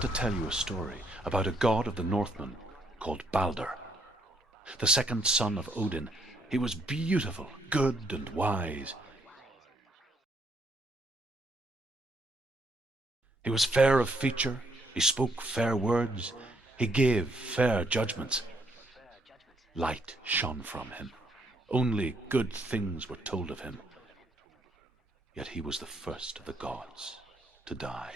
want to tell you a story about a god of the Northmen called Balder. The second son of Odin, he was beautiful, good and wise. He was fair of feature, he spoke fair words, he gave fair judgments. Light shone from him. Only good things were told of him. Yet he was the first of the gods to die.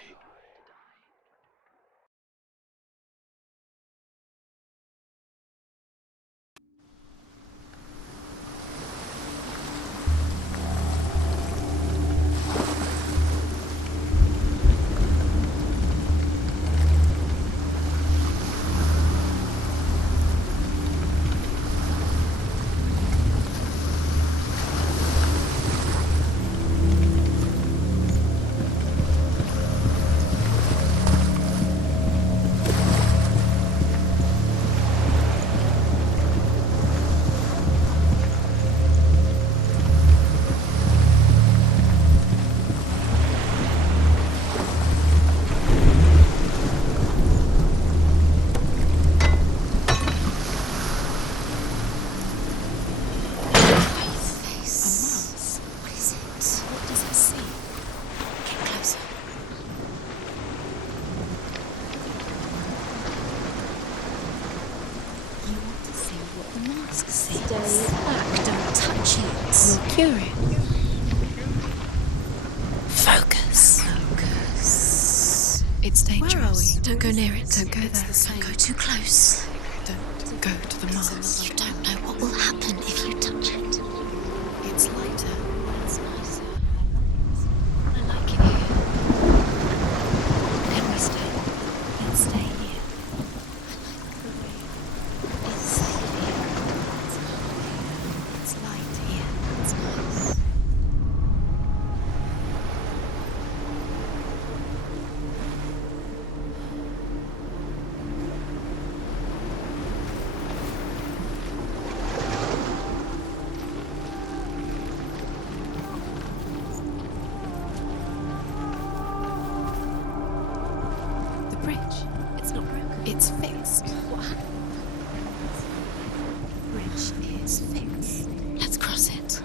It's dangerous. Don't go near it. Don't go there. Don't go too close. Don't go to the mask. You don't know what will happen if you touch it. It's lighter. It's nicer. I like it here. Can we stay? Let's stay here. I like the way it's safe here. It's light here. It's nice. It's not broken. It's fixed. What happened? Bridge is fixed. Let's cross it.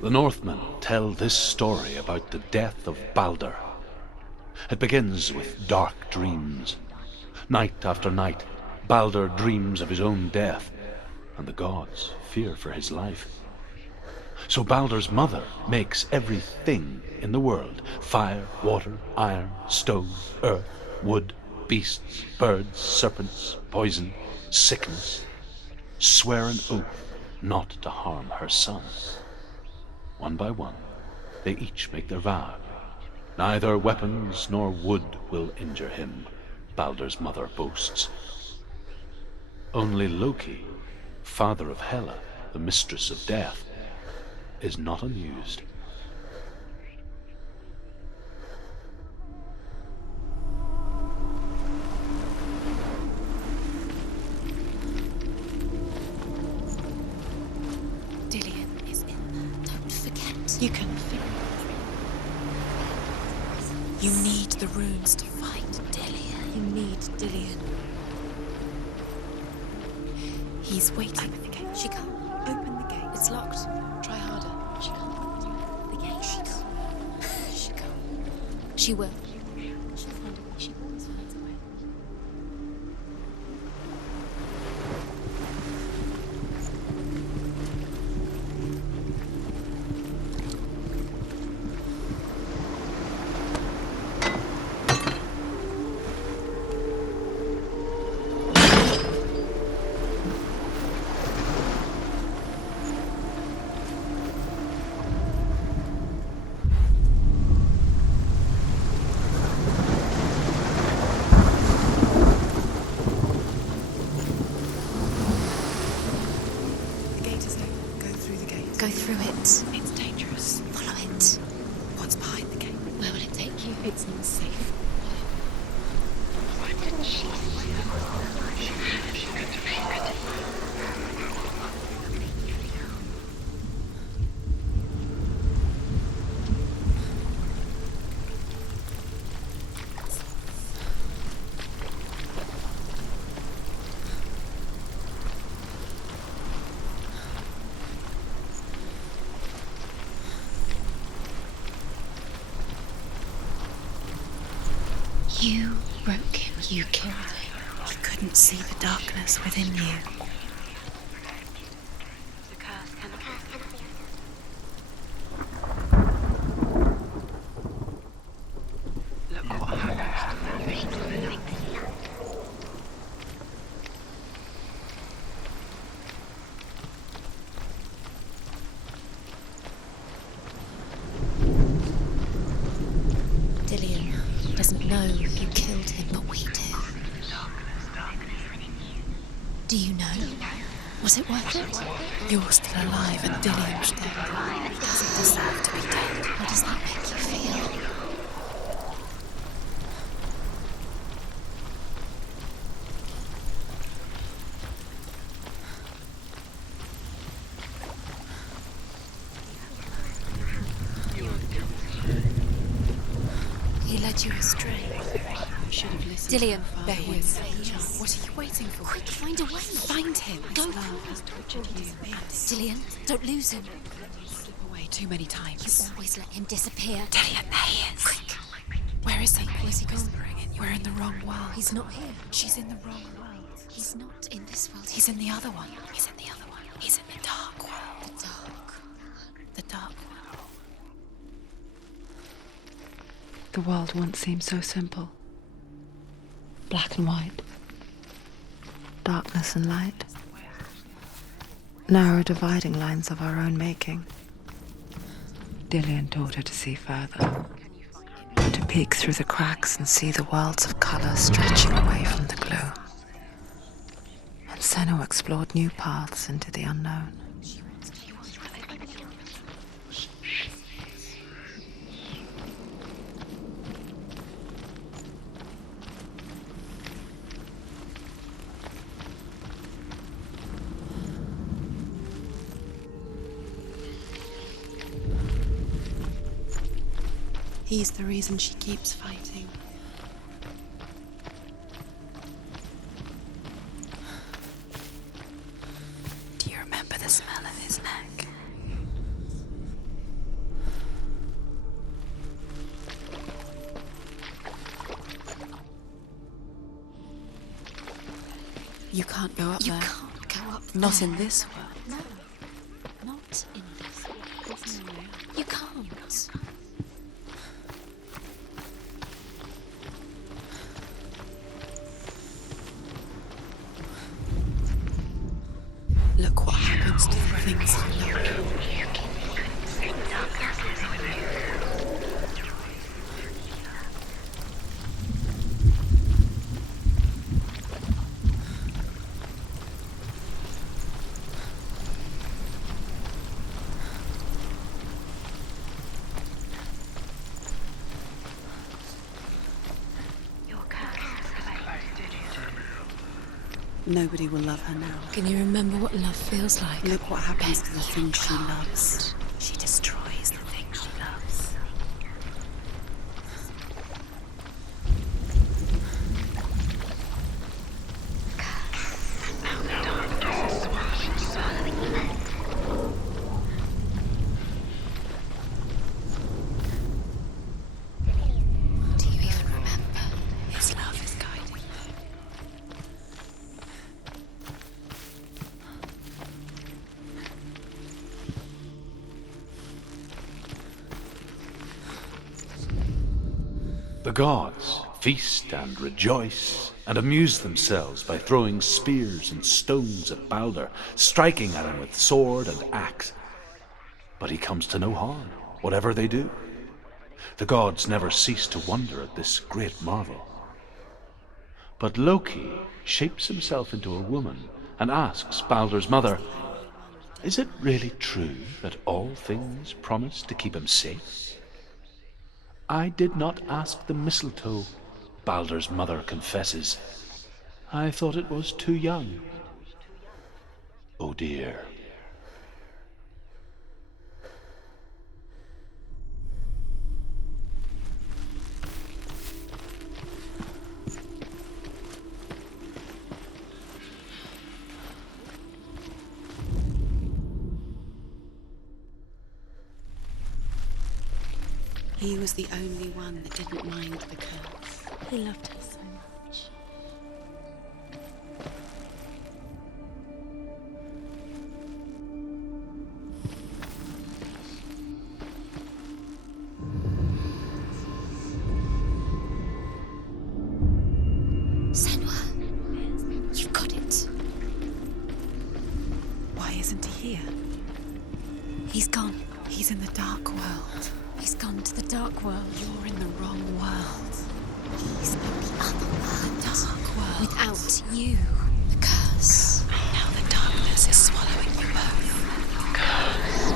The Northmen tell this story about the death of Balder. It begins with dark dreams. Night after night, Balder dreams of his own death, and the gods fear for his life. So Balder's mother makes everything in the world: fire, water, iron, stone, earth, wood, beasts, birds, serpents, poison, sickness, swear an oath not to harm her son. One by one, they each make their vow. Neither weapons nor wood will injure him, Balder's mother boasts. Only Loki, father of Hela, the mistress of death, is not amused. Dillion is in there. Don't forget. You can feel it. You need the runes to fight Dillion. You need Dillion. He's waiting at the gate. She can't. Open the gate. It's locked. Try harder. She can't. The gate. She can't. She can't. She will. She'll find a way. She always finds a way. Go through it. It's dangerous. Follow it. What's behind the gate? Where will it take you? It's not safe. Why didn't she You broke him. You killed him. You couldn't see the darkness within you. Dillian doesn't know you killed him, but we do. Do you know? Was it worth it? You're still alive and Dillian's dead. He doesn't deserve to be dead. How does that make you feel? He led you astray. You should have listened. Dillian, There he is. Yes. What are you waiting for? Quick, find a way. Find him. Go. His love has tortured you. Dillian, don't lose him. Slip away too many You times. always let him disappear. Dillian, there he is. Quick. Where is he? Where's he gone? We're in the wrong world. He's not here. She's in the wrong world. He's not in this world. He's in the other one. He's in the other one. He's in the dark world. the dark. The dark world. The world once seemed so simple. Black and white. Darkness and light. Narrow dividing lines of our own making. Dillian taught her to see further. To peek through the cracks and see the worlds of colour stretching away from the gloom. And Senua explored new paths into the unknown. He's the reason she keeps fighting. Do you remember the smell of his neck? You can't go up You there. can't go up Not there. in this world. No, not in this world. You can't. Look what happens to the things you love. Nobody will love her now. Can you remember what love feels like? Look what happens to the things she loves. She destroys the things she loves. Do you even remember? His love is guiding her. The gods feast and rejoice and amuse themselves by throwing spears and stones at Balder, striking at him with sword and axe. But he comes to no harm, whatever they do. The gods never cease to wonder at this great marvel. But Loki shapes himself into a woman and asks Balder's mother, "Is it really true that all things promise to keep him safe?" "I did not ask the mistletoe," Balder's mother confesses. "I thought it was too young." Oh dear. He was the only one that didn't mind the curse. He loved her so much. Senua, you've got it. Why isn't he here? He's gone. He's in the dark world. He's gone to the dark world. You're in the wrong world. He's in the other world. Dark world. Without you. The curse. Now the darkness is swallowing you both. Cursed.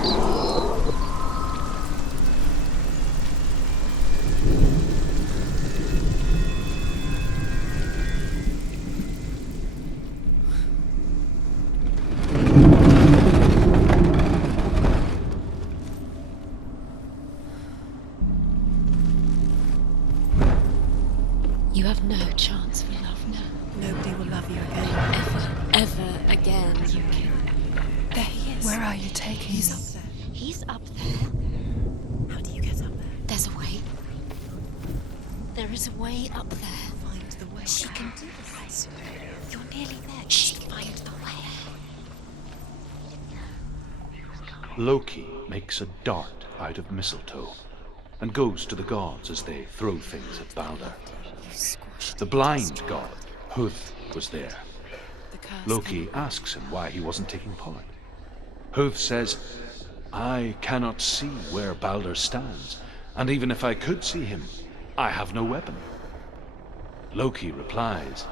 You have no chance for love now. Nobody will love you again. Ever again. You killed him. There he is. Where are you taking He's me? up there. He's up there. How do you get up there? There's a way. There is a way up there. Find the way. She can do this. You're nearly there. She can find the way. Loki makes a dart out of mistletoe and goes to the gods as they throw things at Balder. You squashed The blind god, Huth, was there. The curse. Loki asks him why he wasn't taking part. Huth says, I cannot see where Balder stands, and even if I could see him, I have no weapon. Loki replies,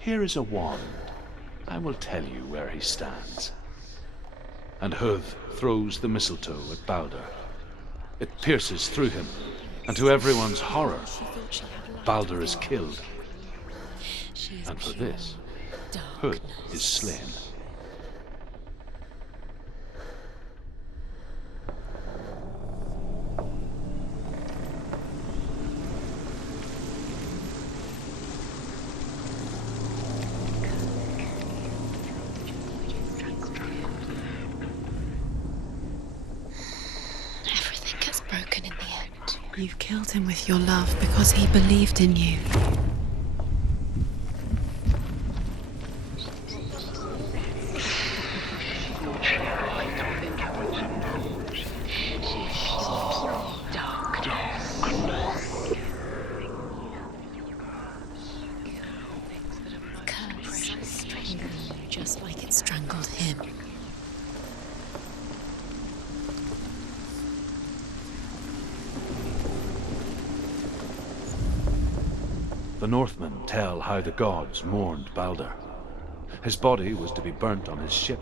here is a wand. I will tell you where he stands. And Huth throws the mistletoe at Balder. It pierces through him, and to everyone's horror, Balder is killed. She is And for pure this, Huth darkness. is slain. Everything gets broken in the end. You've killed him with your love because he believed in you. The curse strangled you just like it strangled him. The Northmen tell how the gods mourned Balder. His body was to be burnt on his ship,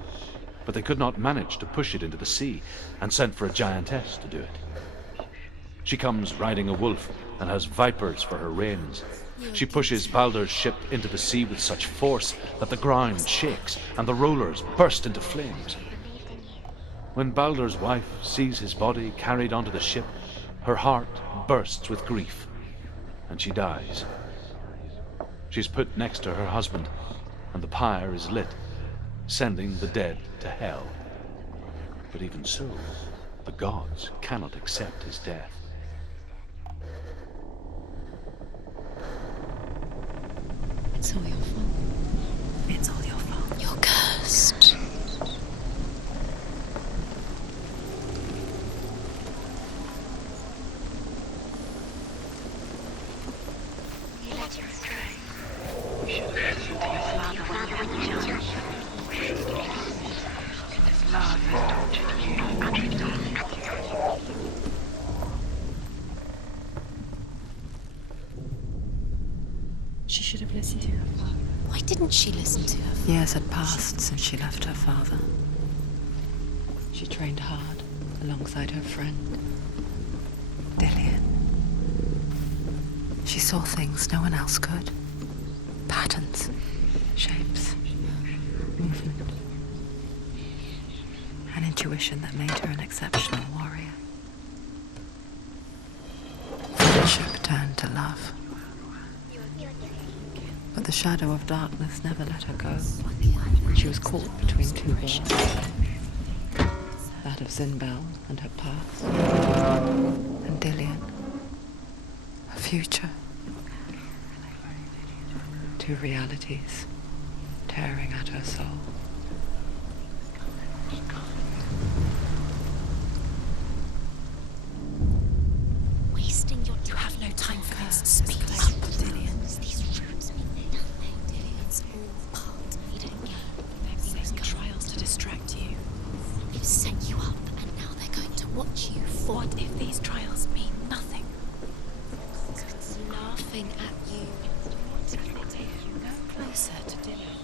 but they could not manage to push it into the sea and sent for a giantess to do it. She comes riding a wolf and has vipers for her reins. She pushes Balder's ship into the sea with such force that the ground shakes and the rollers burst into flames. When Balder's wife sees his body carried onto the ship, her heart bursts with grief, and she dies. She's put next to her husband, and the pyre is lit, sending the dead to hell. But even so, the gods cannot accept his death. It's all your fault. It's all your fault. You're cursed. She should have listened to her father. Why didn't she listen to her? Years had passed since she left her father. She trained hard alongside her friend, Dillian. She saw things no one else could. Patterns, shapes, movement. An intuition that made her an exceptional warrior. Friendship turned to love. But the shadow of darkness never let her go. She was caught between two walls. That of Zinbel and her past. And Dillian. Her future. Two realities tearing at her soul. Wasting your time. You have no time for this. Speak up, Dillian. These rooms mean nothing, Dillian. It's all part of the game. They're using trials to distract you. They've set you up, and now they're going to watch you fall. What if these trials mean nothing? It's laughing at you. Go closer to Dillian.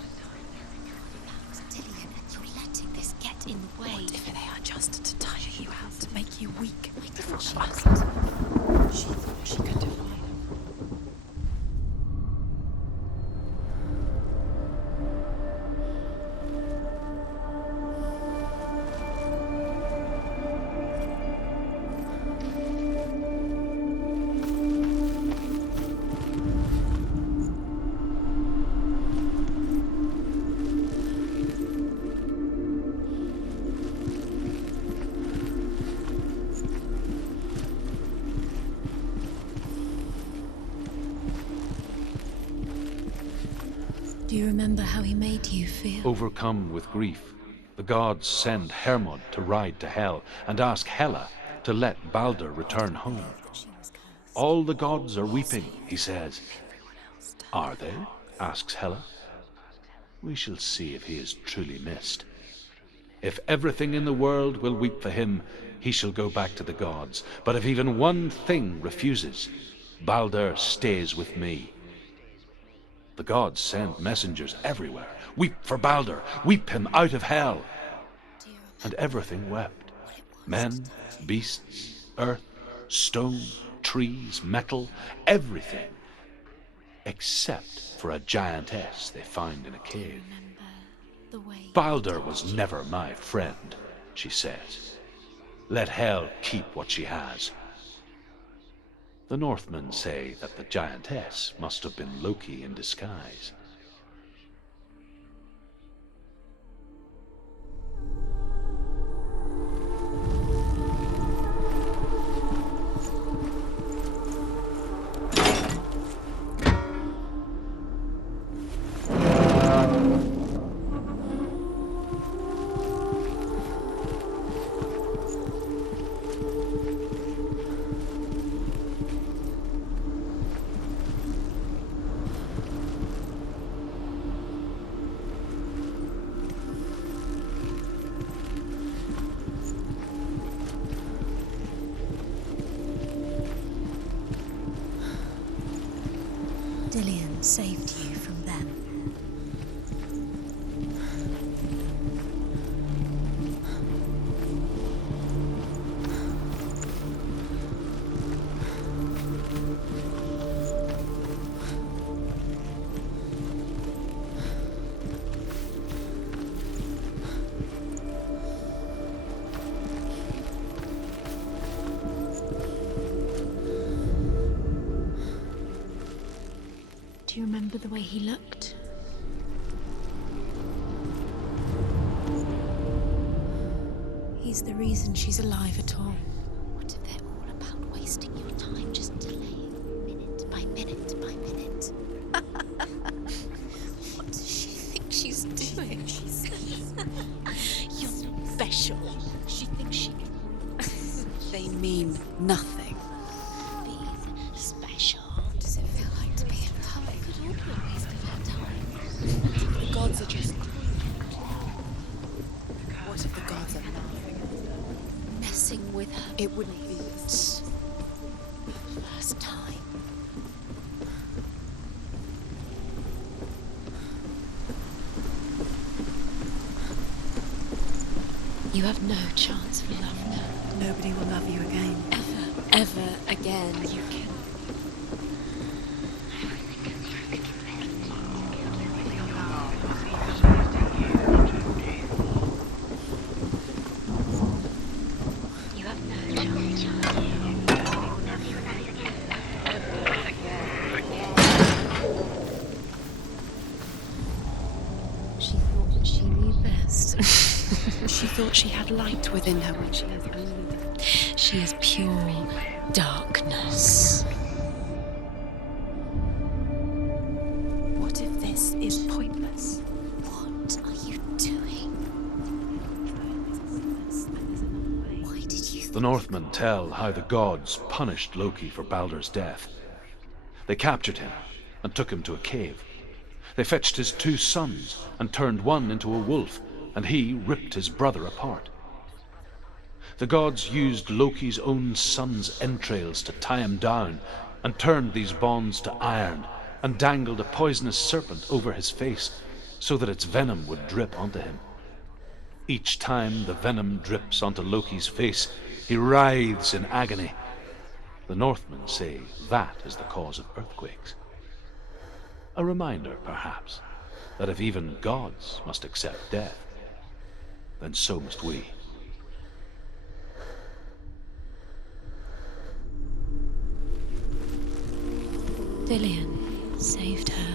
Dillian, and you're letting this get in the way. What if they are just to tire you out, to make you weak? Why didn't she Us. She thought she could define. Do you remember how he made you feel? Overcome with grief, the gods send Hermod to ride to Hell and ask Hela to let Balder return home. All the gods are weeping, he says. Are they? Asks Hela. We shall see if he is truly missed. If everything in the world will weep for him, he shall go back to the gods. But if even one thing refuses, Balder stays with me. The gods send messengers everywhere. Weep for Balder, weep him out of hell. And everything wept. Men, beasts, earth, stone, trees, metal, everything. Except for a giantess they find in a cave. The way Balder was never my friend, she says. Let Hel keep what she has. The Northmen say that the giantess must have been Loki in disguise. Dillian saved you from them. Do you remember the way he looked? He's the reason she's alive at all. What if they're all about wasting your time, just delaying minute by minute by minute? What does she think she's doing? You're special. She thinks she can They mean nothing. be special. What does it feel like to be in love? They could all be wasting her time. The gods are just... What if the gods are laughing? Messing with her. It wouldn't be... First time. You have no chance of love now. Nobody will love you again. Ever again. You can. You have no chance. She thought that she knew best. She thought she had light within her when she has only that. She is pure darkness. What if The Northmen tell how the gods punished Loki for Baldur's death. They captured him and took him to a cave. They fetched his 2 sons and turned one into a wolf, and he ripped his brother apart. The gods used Loki's own son's entrails to tie him down, and turned these bonds to iron, and dangled a poisonous serpent over his face, so that its venom would drip onto him. Each time the venom drips onto Loki's face, he writhes in agony. The Northmen say that is the cause of earthquakes. A reminder, perhaps, that if even gods must accept death, then so must we. Dillion saved her.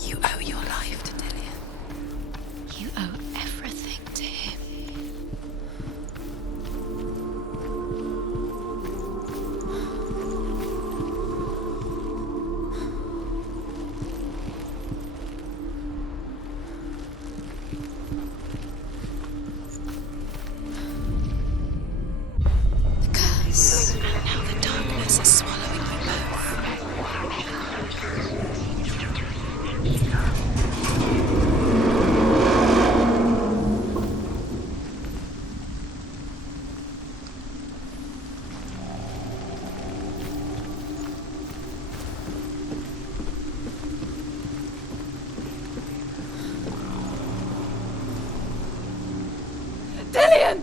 You owe your life to Dillion. You owe everything to him. The curse. And now the darkness is swallowing you both. Dillion!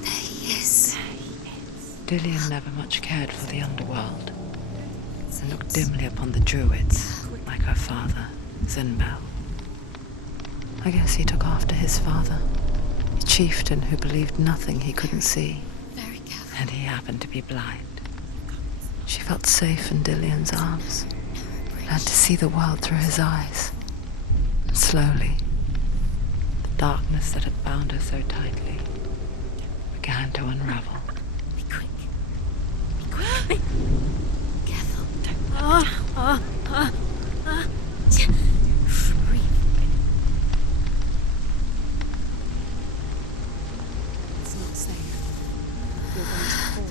There he is. Dillion never much cared for the underworld, and looked dimly upon the druids, like her father, Zinbel. I guess he took after his father, a chieftain who believed nothing he couldn't see, Very careful. and he happened to be blind. She felt safe in Dillion's arms, learned to see the world through his eyes, and slowly, the darkness that had bound her so tightly began to unravel. Be quick. Be quick. Careful. Don't Breathe. It's not safe. You're going to fall.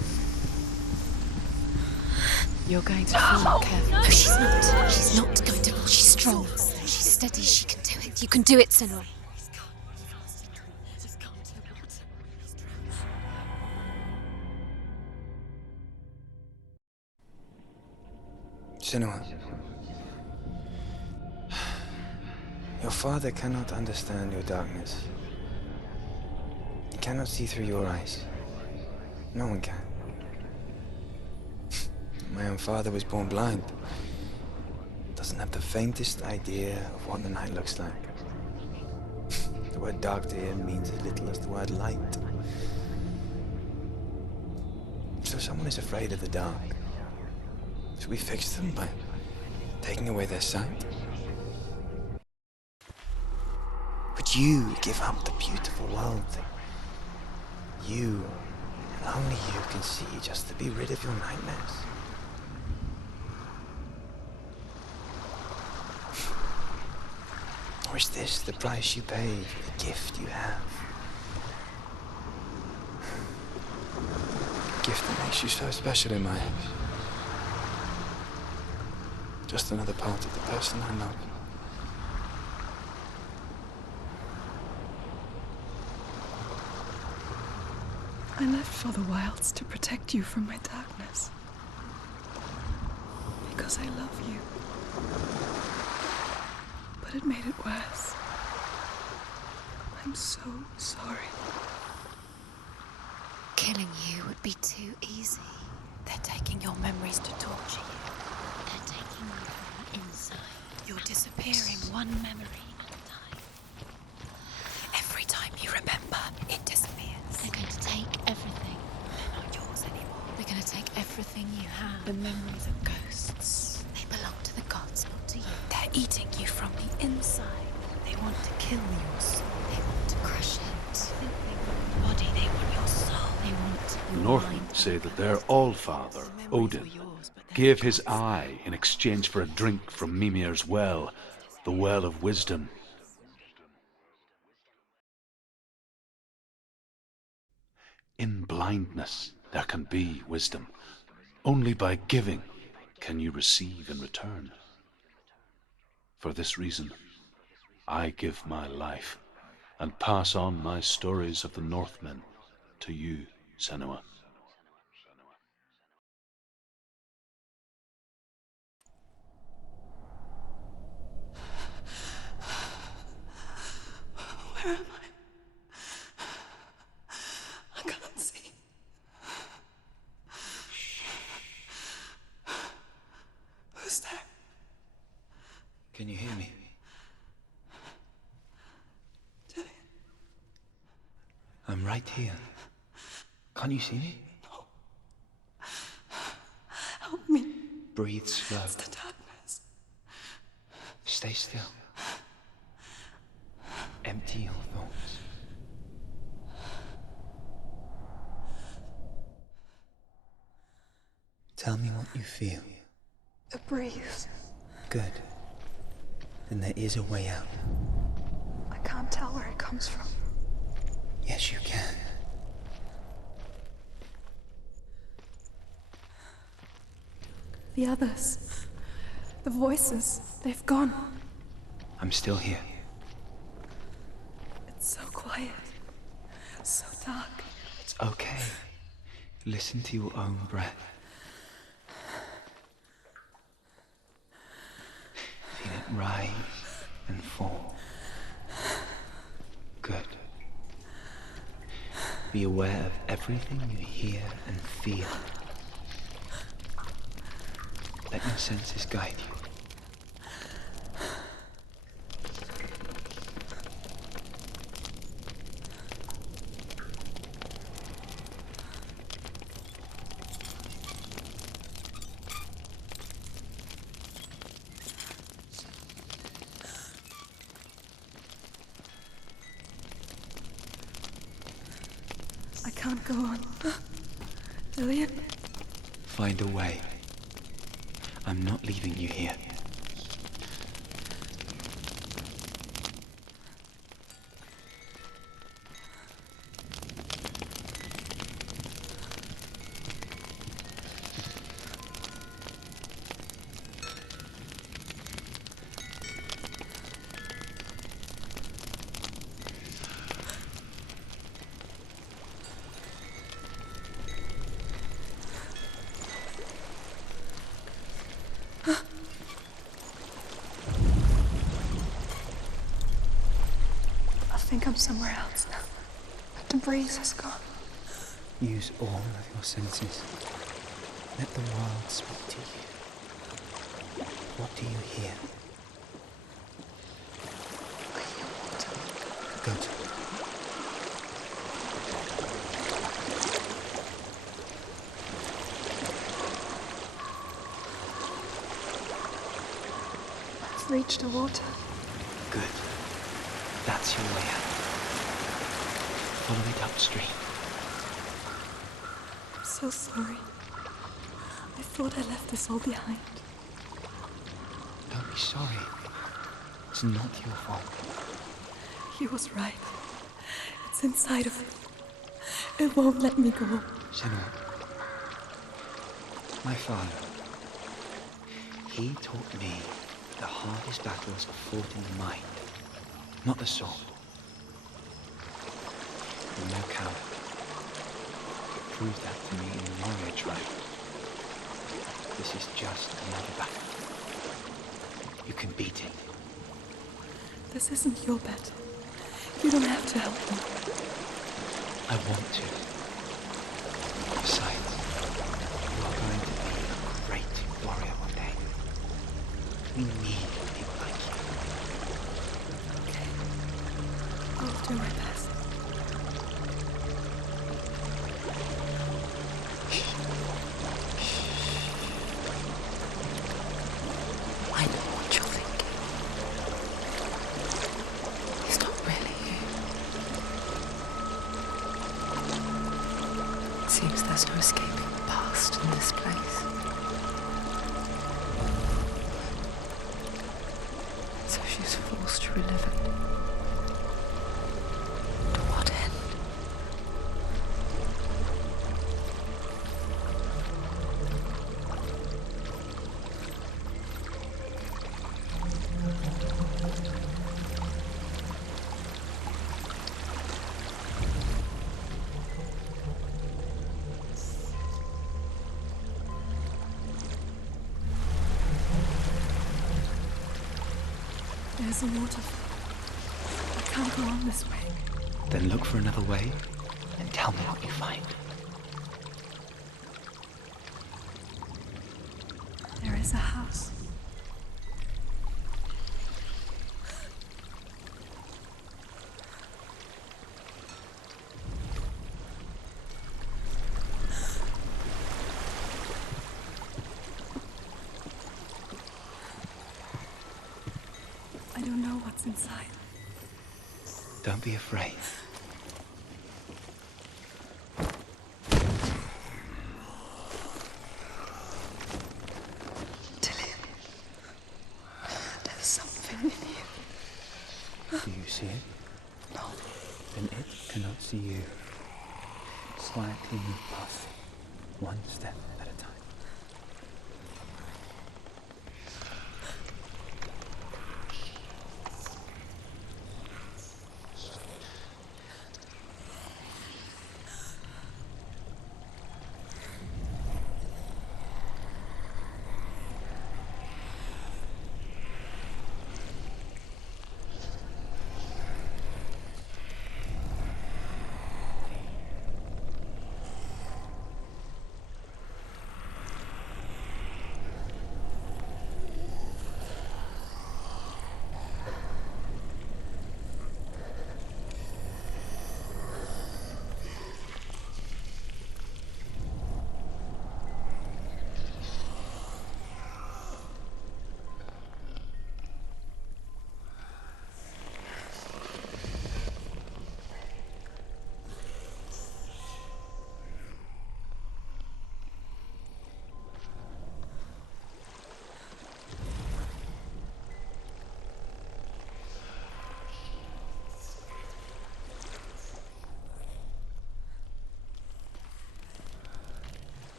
You're going to fall. Careful. No, she's not. She's not going to fall. She's strong. She's steady. She can do it. You can do it, Senua. Senua, your father cannot understand your darkness. He cannot see through your eyes. No one can. My own father was born blind. Doesn't have the faintest idea of what the night looks like. The word dark to him means as little as the word light. So someone is afraid of the dark. Should we fix them by taking away their sight? Would you give up the beautiful world that you, and only you, can see just to be rid of your nightmares? Or is this the price you pay for the gift you have? A gift that makes you so special in my eyes. Just another part of the person I love. I left for the wilds to protect you from my darkness. Because I love you. But it made it worse. I'm so sorry. Killing you would be too easy. They're taking your memories to torture you. They're taking you from the inside. You're disappearing one memory at a time. Every time you remember, it disappears. They're going to take everything. They're not yours anymore. They're going to take everything you have. The memories of ghosts. They belong to the gods, not to you. They're eating you from the inside. They want to kill your soul. They want to crush it. They want your body. They want your soul. They want The your Northmen mind. say that their all-father, Odin, gave his eye in exchange for a drink from Mimir's well, the well of wisdom. In blindness there can be wisdom. Only by giving can you receive in return. For this reason, I give my life and pass on my stories of the Northmen to you, Senua. Where am I? I can't see. Who's there? Can you hear me? Dillian. I'm right here. Can't you see me? No. Help me. Breathe slow. It's the darkness. Stay still. Empty your thoughts. Tell me what you feel. A breeze. Good. Then there is a way out. I can't tell where it comes from. Yes, you can. The others. The voices. They've gone. I'm still here. It's so quiet. So dark. It's okay. Listen to your own breath. Feel it rise and fall. Good. Be aware of everything you hear and feel. Let your senses guide you. I can't go on. Dillian? Find a way. I'm not leaving you here. I think I'm somewhere else now. The breeze has gone. Use all of your senses. Let the world speak to you. What do you hear? I hear water. Good. I've reached the water. Good. That's your way out. Follow it upstream. I'm so sorry. I thought I left this all behind. Don't be sorry. It's not your fault. He was right. It's inside of me. It won't let me go. Senua. My father. He taught me the hardest battles are fought in the mind, not the sword. You're no coward. Prove that to me in the warrior tribe. This is just another battle. You can beat it. This isn't your battle. You don't have to help me. I want to. Besides, you are going to be a great warrior one day. We need people like you. I'll do my best. I know what you're thinking. He's not really here. It seems there's no escaping the past in this place. forced to relive it. To what end? There's a waterfall. I can't go on this way. Then look for another way and tell me what you find. There is a house. I don't know what's inside. Don't be afraid. Dillian, there's something in you. Do you see it? No. Then it cannot see you. Slightly move past it, one step at a time.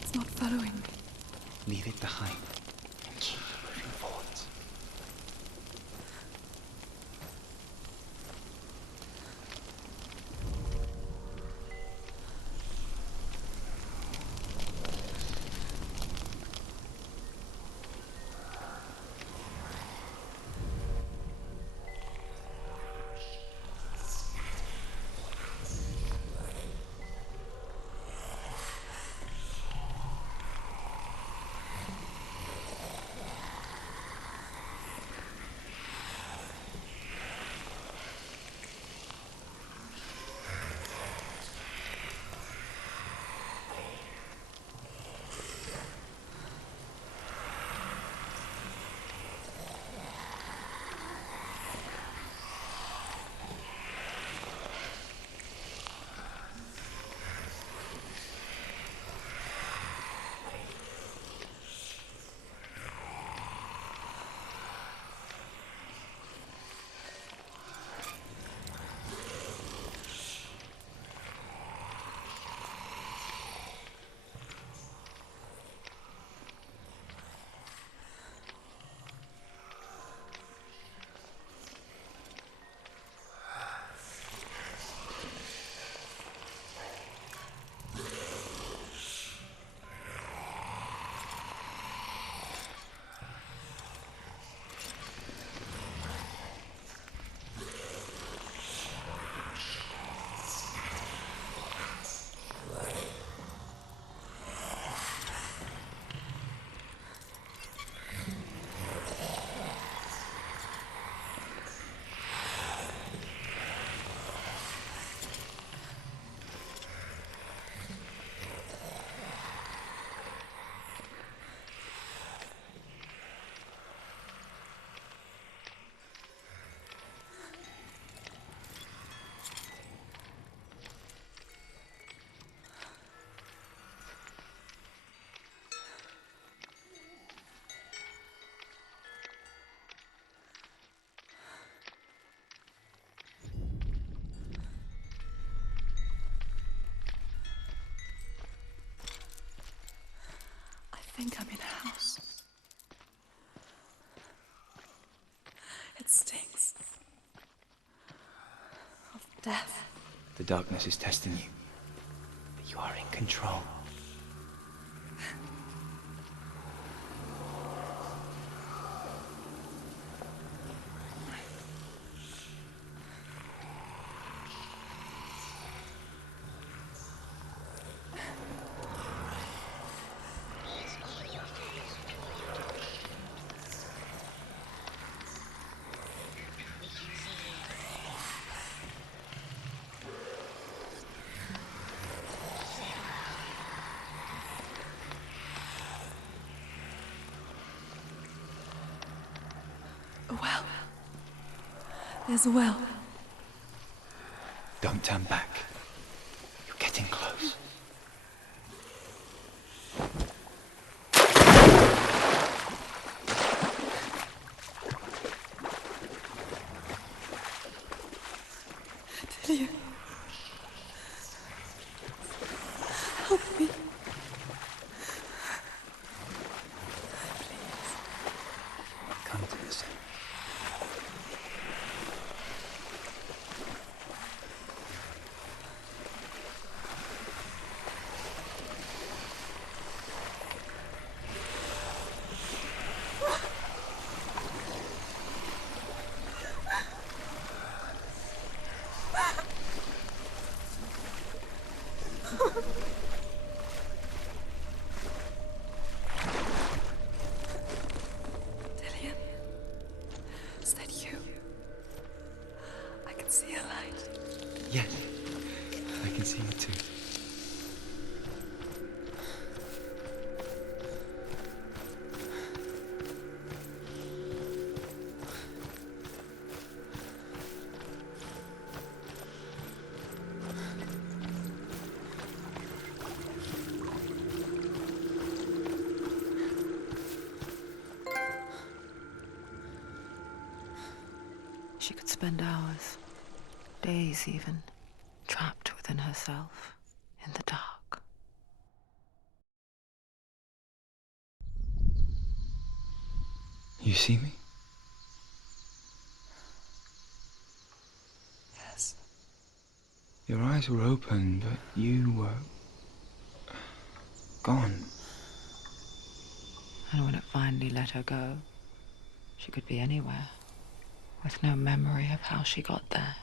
It's not following me. Leave it behind and keep moving forwards. think I'm in a house. It stinks of death. The darkness is testing you, but you are in control. A well. There's a well. Don't turn back. You're getting close. Dillian. Help me. Come to the center. Dillian. Is that you? I can see a light. Yes, I can see you too. She could spend hours, days even, trapped within herself, in the dark. You see me? Yes. Your eyes were open, but you were gone. And when it finally let her go, she could be anywhere, with no memory of how she got there.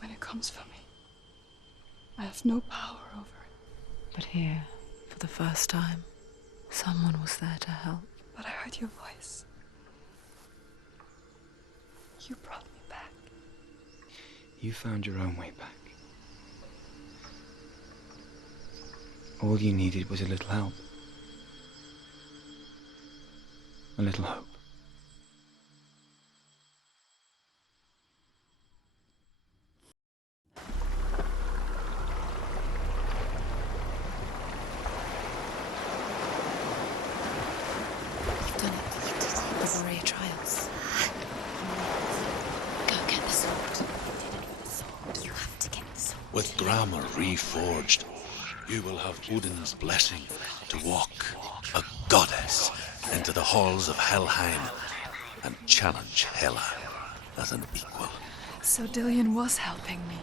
When it comes for me, I have no power over it. But here, for the first time, someone was there to help. But I heard your voice. You brought me back. You found your own way back. All you needed was a little help. A little hope. You've done it. You did it. The warrior trials. Go get the sword. You did it with the sword. You have to get the sword. With grammar reforged, you will have Odin's blessing to walk, a goddess, into the halls of Helheim and challenge Hela as an equal. So Dillian was helping me.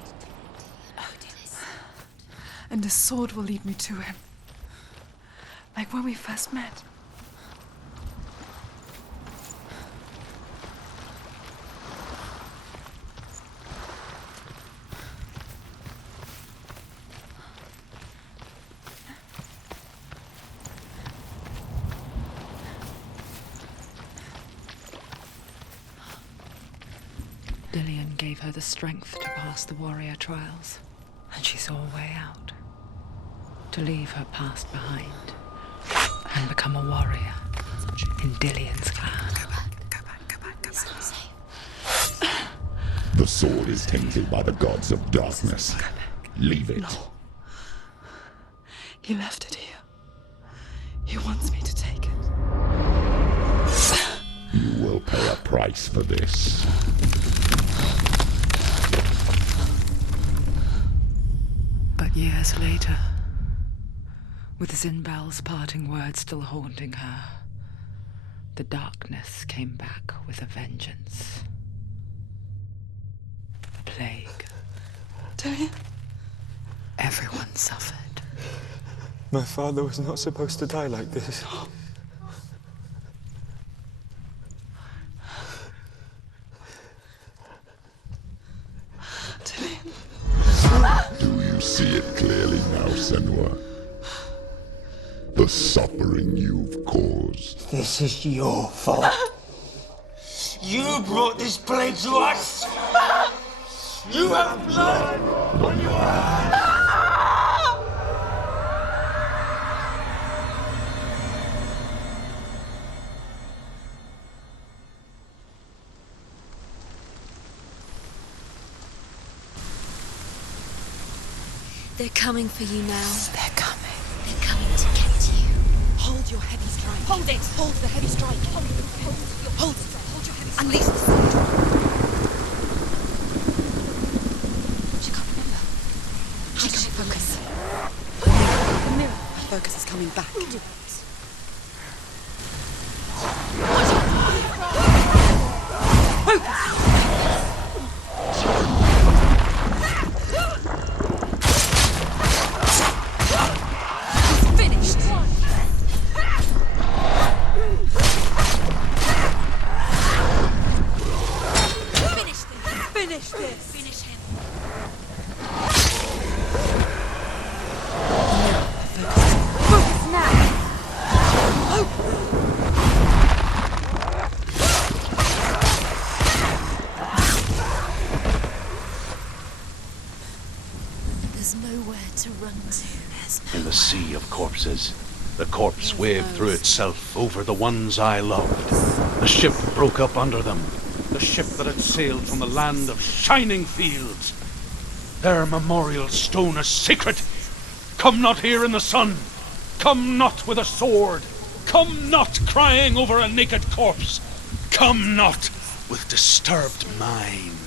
And the sword will lead me to him. Like when we first met. Dillian gave her the strength to pass the warrior trials, and she saw a way out. To leave her past behind and become a warrior in Dillian's clan. Go back. It's not safe. The sword is tainted by the gods of darkness. Leave it. No. He left it here. He wants me to take it. You will pay a price for this. But years later, With Zinbel's parting words still haunting her, the darkness came back with a vengeance. The plague. Dillian? Everyone suffered. My father was not supposed to die like this. Dillian? Do you see it clearly now, Senua? The suffering you've caused. This is your fault. You brought this plague to us. You have blood on your hands. They're coming for you now. They're coming. They're coming to get you. Hold your heavy strike. Hold it. Hold the heavy strike. Hold it. Hold your heavy strike. Unleash the sword. She can't remember. How does she focus? The mirror. Her focus is coming back. Do it. There's nowhere to run to. In the sea of corpses, the corpse waved through itself over the ones I loved. The ship broke up under them, the ship that had sailed from the land of shining fields. Their memorial stone is sacred. Come not here in the sun. Come not with a sword. Come not crying over a naked corpse. Come not with disturbed mind.